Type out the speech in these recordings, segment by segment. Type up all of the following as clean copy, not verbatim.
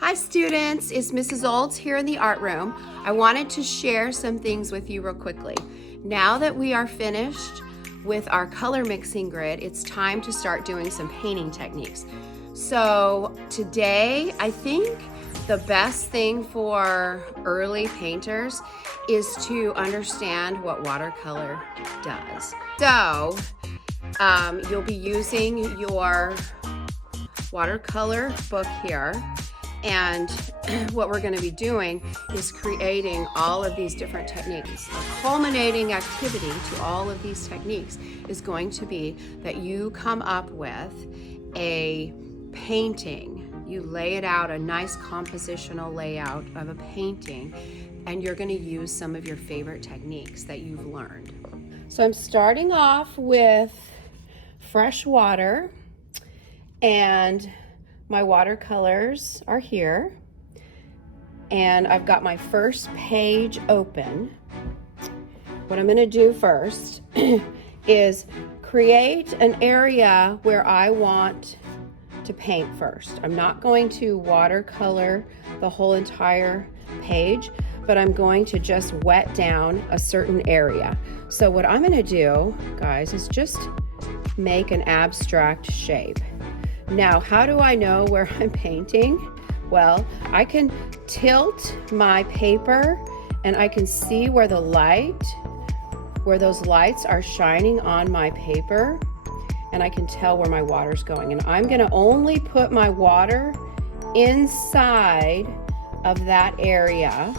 Hi students, it's Mrs. Olds here in the art room. I wanted to share some things with you real quickly. Now that we are finished with our color mixing grid, it's time to start doing some painting techniques. So today, I think the best thing for early painters is to understand what watercolor does. So you'll be using your watercolor book here. And what we're going to be doing is creating all of these different techniques. A culminating activity to all of these techniques is going to be that you come up with a painting. You lay it out, a nice compositional layout of a painting, and you're going to use some of your favorite techniques that you've learned. So I'm starting off with fresh water, and my watercolors are here, and I've got my first page open. What I'm going to do first is create an area where I want to paint first. I'm not going to watercolor the whole entire page, but I'm going to just wet down a certain area. So what I'm going to do, guys, is just make an abstract shape. Now, how do I know where I'm painting? Well, I can tilt my paper and I can see where those lights are shining on my paper, and I can tell where my water's going. And I'm gonna only put my water inside of that area,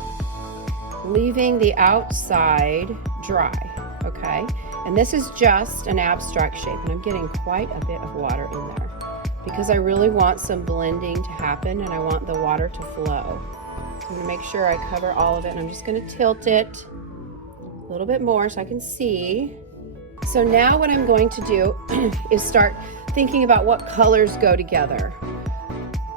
leaving the outside dry, okay? And this is just an abstract shape, and I'm getting quite a bit of water in there, because I really want some blending to happen and I want the water to flow. I'm going to make sure I cover all of it, and I'm just going to tilt it a little bit more so I can see. So now what I'm going to do is start thinking about what colors go together.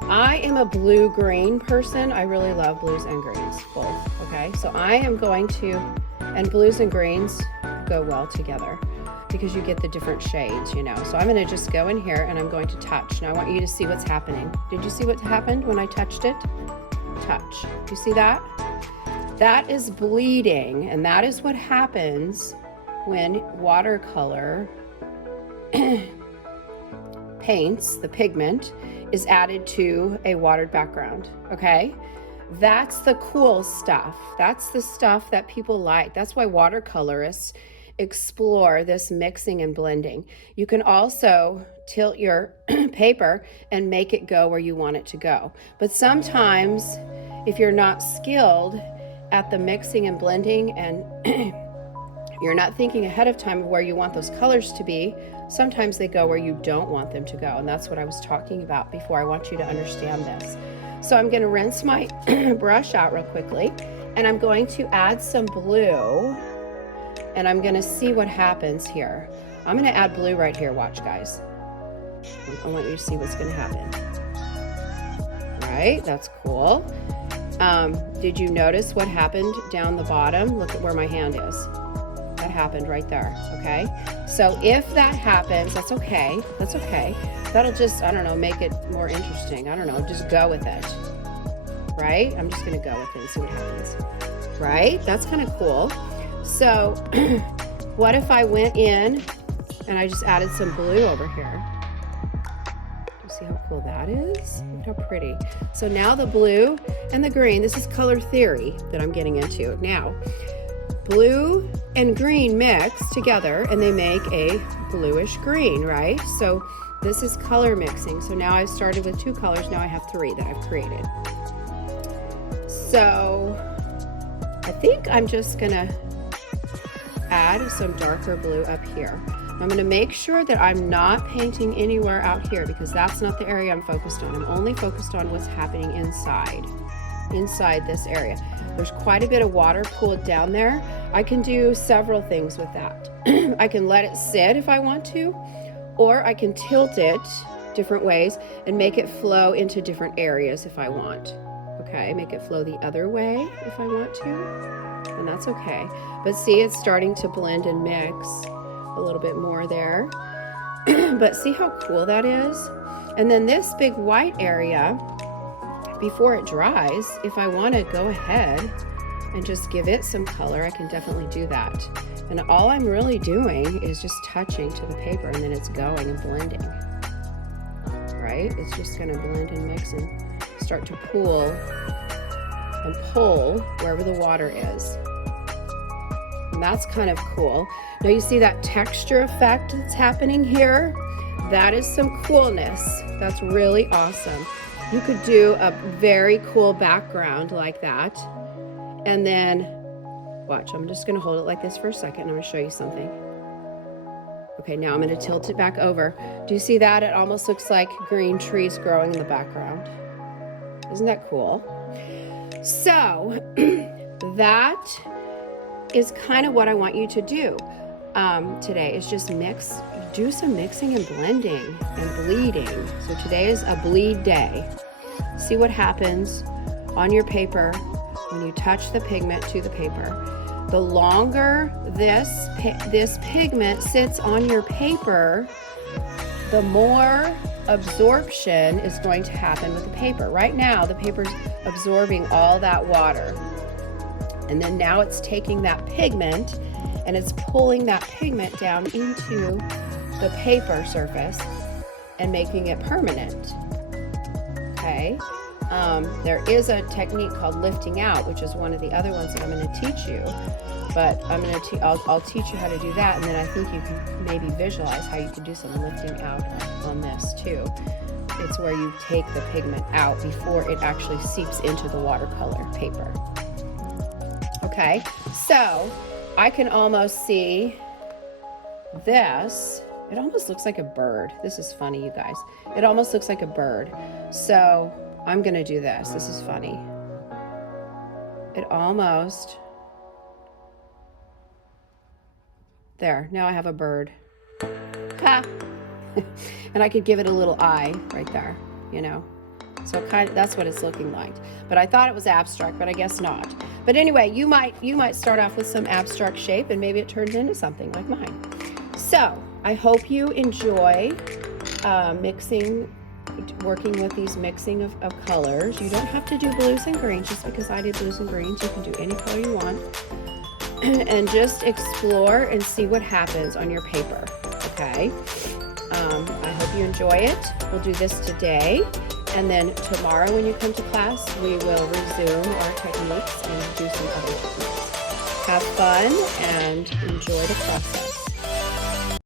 I am a blue-green person. I really love blues and greens, both, okay? So I am going to, and blues and greens go well together, because you get the different shades, you know. So I'm going to just go in here and I'm going to touch. Now I want you to see what's happening. Did you see what happened when I touched it? Touch. You see that? That is bleeding, and that is what happens when watercolor paints, the pigment, is added to a watered background, okay? That's the cool stuff. That's the stuff that people like. That's why watercolorists explore this mixing and blending. You can also tilt your paper and make it go where you want it to go. But sometimes, if you're not skilled at the mixing and blending, and you're not thinking ahead of time of where you want those colors to be, sometimes they go where you don't want them to go. And that's what I was talking about before. I want you to understand this. So I'm going to rinse my brush out real quickly, and I'm going to add some blue, and I'm going to see what happens here. I'm going to add blue right here. Watch, guys. I want you to see what's going to happen. Right? That's cool. Did you notice what happened down the bottom? Look at where my hand is. That happened right there. Okay? So if that happens, that's okay. That's okay. That'll just, I don't know, make it more interesting. I don't know. Just go with it. Right? I'm just going to go with it and see what happens. Right? That's kind of cool. So what if I went in and I just added some blue over here? You see how cool that is? Look how pretty. So now the blue and the green, this is color theory that I'm getting into. Now, blue and green mix together and they make a bluish green, right? So this is color mixing. So now I've started with 2 colors. Now I have 3 that I've created. So I think I'm just gonna add some darker blue up here. I'm going to make sure that I'm not painting anywhere out here, because that's not the area I'm focused on. I'm only focused on what's happening inside this area. There's quite a bit of water pooled down there. I can do several things with that. I can let it sit if I want to, or I can tilt it different ways and make it flow into different areas if I want. Okay, make it flow the other way if I want to, and that's okay. But see, it's starting to blend and mix a little bit more there. But see how cool that is? And then this big white area, before it dries, if I want to go ahead and just give it some color, I can definitely do that. And all I'm really doing is just touching to the paper, and then it's going and blending, right? It's just going to blend and mix and start to pool and pull wherever the water is. And that's kind of cool. Now you see that texture effect that's happening here? That is some coolness. That's really awesome. You could do a very cool background like that. And then, watch, I'm just gonna hold it like this for a second and I'm gonna show you something. Okay, now I'm gonna tilt it back over. Do you see that? It almost looks like green trees growing in the background. Isn't that cool? So, that is kind of what I want you to do today, is just do some mixing and blending and bleeding. So today is a bleed day. See what happens on your paper when you touch the pigment to the paper. The longer this pigment sits on your paper, the more absorption is going to happen with the paper. Right now, the paper's absorbing all that water. And then now it's taking that pigment and it's pulling that pigment down into the paper surface and making it permanent. Okay. There is a technique called lifting out, which is one of the other ones that I'm going to teach you. But I'll teach you how to do that, and then I think you can maybe visualize how you can do some lifting out on this too. It's where you take the pigment out before it actually seeps into the watercolor paper. Okay, so I can almost see this. It almost looks like a bird. This is funny, you guys. It almost looks like a bird. So I'm gonna do this. This is funny. It almost, there, now I have a bird. Ha! And I could give it a little eye right there, you know. So that's what it's looking like. But I thought it was abstract, but I guess not. But anyway, you might start off with some abstract shape and maybe it turns into something like mine. So I hope you enjoy working with these mixing of colors. You don't have to do blues and greens. Just because I did blues and greens, you can do any color you want. And just explore and see what happens on your paper, okay? I hope you enjoy it. We'll do this today. And then tomorrow when you come to class, we will resume our techniques and do some other techniques. Have fun and enjoy the process.